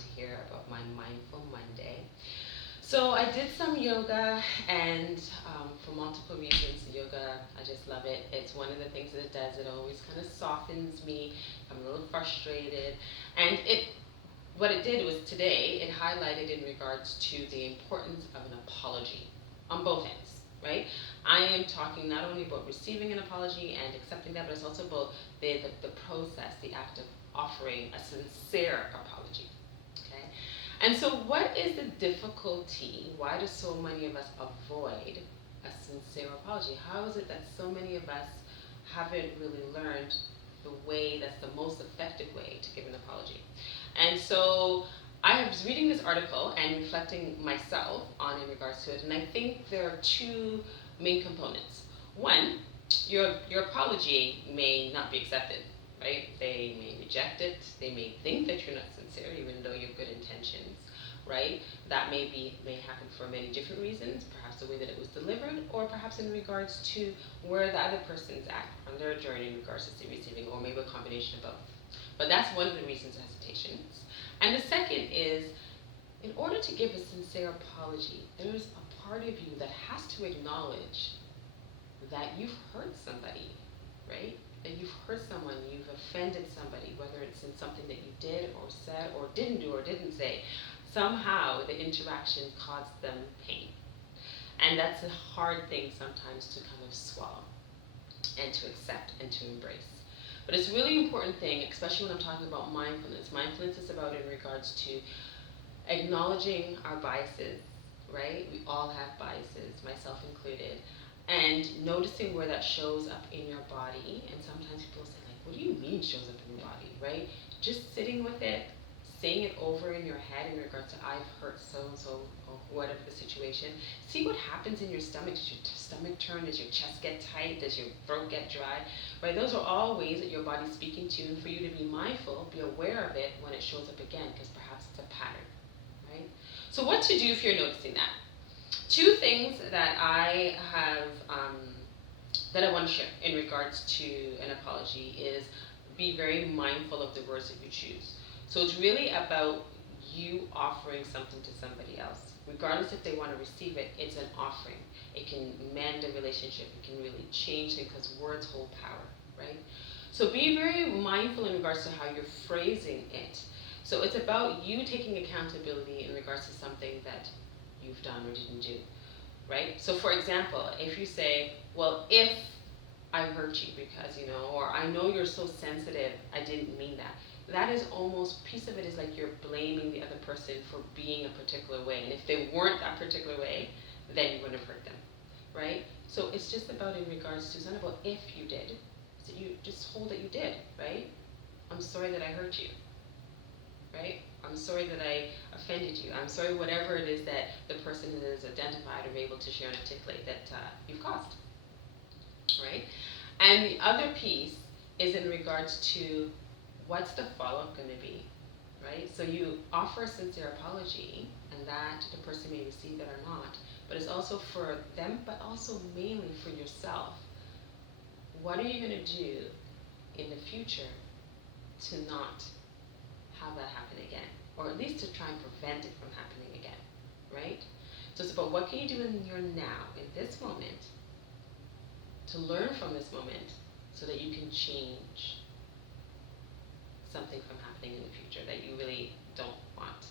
to hear about my Mindful Monday. So I did some yoga, and for multiple reasons, yoga, I just love it. It's one of the things that it does. It always kind of softens me. I'm a little frustrated, and what it did was today, it highlighted in regards to the importance of an apology on both ends, right? I am talking not only about receiving an apology and accepting that, but it's also about the process, the act of offering a sincere apology, okay? And so what is the difficulty? Why do so many of us avoid a sincere apology? How is it that so many of us haven't really learned the way that's the most effective way to give an apology? And so I was reading this article and reflecting myself on in regards to it, and I think there are two main components. One, your apology may not be accepted, right? They may reject it. They may think that you're not sincere, even though you have good intentions, right? That may happen for many different reasons, perhaps the way that it was delivered, or perhaps in regards to where the other person's at on their journey in regards to receiving, or maybe a combination of both. But that's one of the reasons of hesitations. And the second is, in order to give a sincere apology, there's a part of you that has to acknowledge that you've hurt somebody, right? That you've hurt someone, you've offended somebody, whether it's in something that you did or said or didn't do or didn't say. Somehow the interaction caused them pain. And that's a hard thing sometimes to kind of swallow and to accept and to embrace. But it's a really important thing, especially when I'm talking about mindfulness. Mindfulness is about in regards to acknowledging our biases, right? We all have biases, myself included. And noticing where that shows up in your body. And sometimes people say, like, what do you mean shows up in your body, right? Just sitting with it, saying it over in your head in regards to I've hurt so-and-so or whatever the situation. See what happens in your stomach. Does your stomach turn? Does your chest get tight? Does your throat get dry? Right? Those are all ways that your body's speaking to you, and for you to be mindful, be aware of it when it shows up again, because perhaps it's a pattern, right? So what to do if you're noticing that? Two things that I have, that I want to share in regards to an apology is be very mindful of the words that you choose. So it's really about you offering something to somebody else. Regardless if they want to receive it, it's an offering. It can mend a relationship. It can really change things because words hold power, right? So be very mindful in regards to how you're phrasing it. So it's about you taking accountability in regards to something that you've done or didn't do, right? So for example, if you say, well, if I hurt you because, or I know you're so sensitive, I didn't mean that. That is almost, piece of it is like you're blaming the other person for being a particular way. And if they weren't that particular way, then you wouldn't have hurt them, right? So it's just about in regards to, it's not about if you did. So you just hold that you did, right? I'm sorry that I hurt you, right? I'm sorry that I offended you. I'm sorry whatever it is that the person has identified or able to share and articulate that you've caused, right? And the other piece is in regards to what's the follow-up going to be, right? So you offer a sincere apology, and that the person may receive it or not, but it's also for them, but also mainly for yourself. What are you going to do in the future to not have that happen again, or at least to try and prevent it from happening again, right? So it's about what can you do in your now, in this moment, to learn from this moment so that you can change something from happening in the future that you really don't want.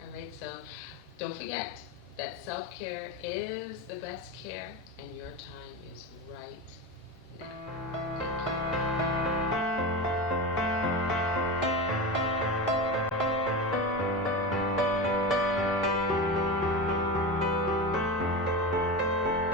All right, so don't forget that self-care is the best care, and your time is right now.